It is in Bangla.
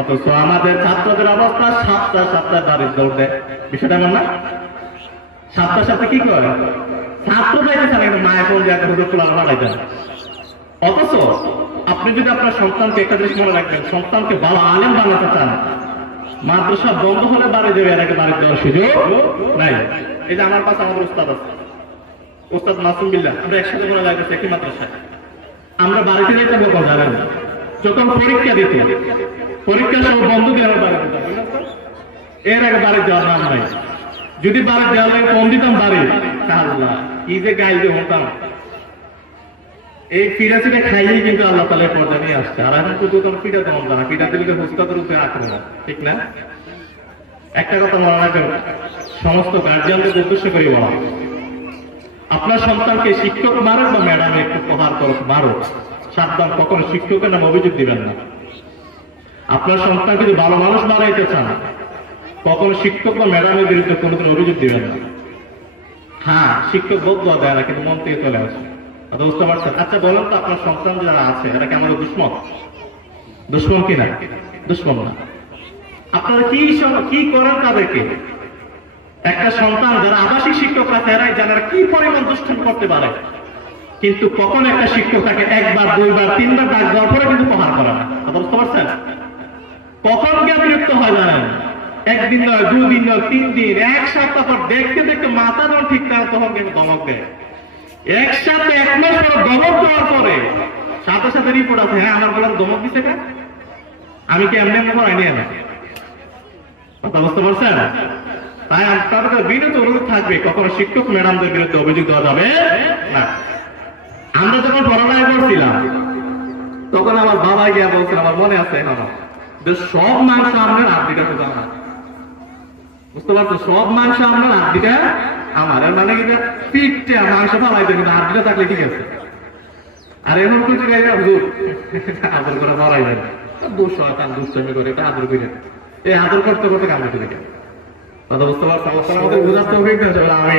অথচ আমাদের ছাত্রদের অবস্থা সাতটা বাড়ির দৌড় দেয়। বিষয়টা এমন না? সাথে কি করে ছাত্র যাইতেছে না, কিন্তু মায়ের ফোন দিয়ে হুজুর খোলা বাড়াই দেন। অথচ আপনি যদি আপনার সন্তানকে একটা জিনিস মনে রাখবেন, সন্তানকে ভালো আলেম বানাতে চান, মাদ্রাসা বন্ধ হলে বাড়ি দেবে, এর আগে বাড়ি দেওয়ার সুযোগ নাই। এই যে আমার পাশে আমাদের উস্তাদ আছে, উস্তাদ মাসুম বিল্লাহ, আমরা একসাথে মনে লাগতেছে একই মাদ্রাসায়। আমরা বাড়িতে যাইতে কখন জানেন? যখন পরীক্ষা দিতে, পরীক্ষা সব বন্ধ দিয়ে আমার বাড়ি দিতাম, এর আগে বাড়ি দেওয়ার নাম নাই। যদি বাড়ি দেওয়ার লাগে কম দিতাম বাড়ি, আল্লাহ কি যে গাইলে হতাম। এই পিড়াচিটা খাইলেই কিন্তু আল্লাহ তাআলা পর্দা নিয়ে আসছে। আর এখন তো কোনো পিঠা দেওয়া না, পিঠা দিলে হুস্তাদের উপরে আঁকড়ে না, ঠিক না? একটা কথা মনে রাখবেন, সমস্ত গার্জিয়ানদের উদ্দেশ্য করে বলা, আপনার সন্তানকে শিক্ষক মারুক বা ম্যাডামে একটু প্রহার করুক, মারুক, সাবধান, কখনো শিক্ষকের নামে অভিযোগ দিবেন না। আপনার সন্তানকে যদি ভালো মানুষ বানাইতে চান, কখনো শিক্ষক বা ম্যাডামের বিরুদ্ধে কোনোদিন অভিযোগ দিবেন না। হ্যাঁ, শিক্ষক বদলা দেয় না, কিন্তু মন থেকে চলে আসে। বুঝতে পারছেন? আচ্ছা বলেন তো, আপনার সন্তান যারা আছে এরা কি আমাদের দুশ্মন? দুশ্মন কিনা? দুশ্মন না। আপনারা কি করেন তাদেরকে? একটা সন্তান যারা আবাসিক শিক্ষক আছে এরাই যারা কি পরিমাণ দুষ্টামি করতে পারে, কিন্তু কখন একটা শিক্ষক তাকে একবার, দুইবার, তিনবার ডাক দেওয়ার পরে কিন্তু প্রহার করে না। বুঝতে পারছেন? কখন কে বিরক্ত হয় জানেন? একদিন নয়, 2 দিন নয়, 3 দিন, এক সপ্তাহ পর দেখতে দেখতে মাথা যখন ঠিক না তখন কিন্তু ধমক দেয়। একসাথে 1 মাস পর ধমক দেওয়ার পরে সাথে রিপোর্ট আছে, হ্যাঁ আমার বলার ধমক দিচ্ছে কেন, আমি কি এমনি করাই নিয়ে না। কথা বুঝতে পারছেন? তাই আপনাদের বিনীত অনুরোধ থাকবে, কখনো শিক্ষক ম্যাডামদের বিরুদ্ধে অভিযোগ দেওয়া যাবে না। আমরা যখন পড়ালেখা করছিলাম তখন আমার বাবা গিয়া বলছিল, আমার মনে আছে এখনো, যে সব মাংস আপনার আড্ডিটা সোজা না। বুঝতে পারছো? সব মাংস আপনার আড্ডিটা আমার, মানে কি পিঠটা মাংস ফালাই দেবে, আড্ডিটা থাকলে ঠিক আছে। আর এখন কিছু হুজুর আদর করে মরাই যায়, দুষ্টামি করে এটা আদর করে, এই আদর করতে করতে কামড়ে দেখে। কথা বুঝতে পারছো? আমাদের বোঝাতে হবে। আমি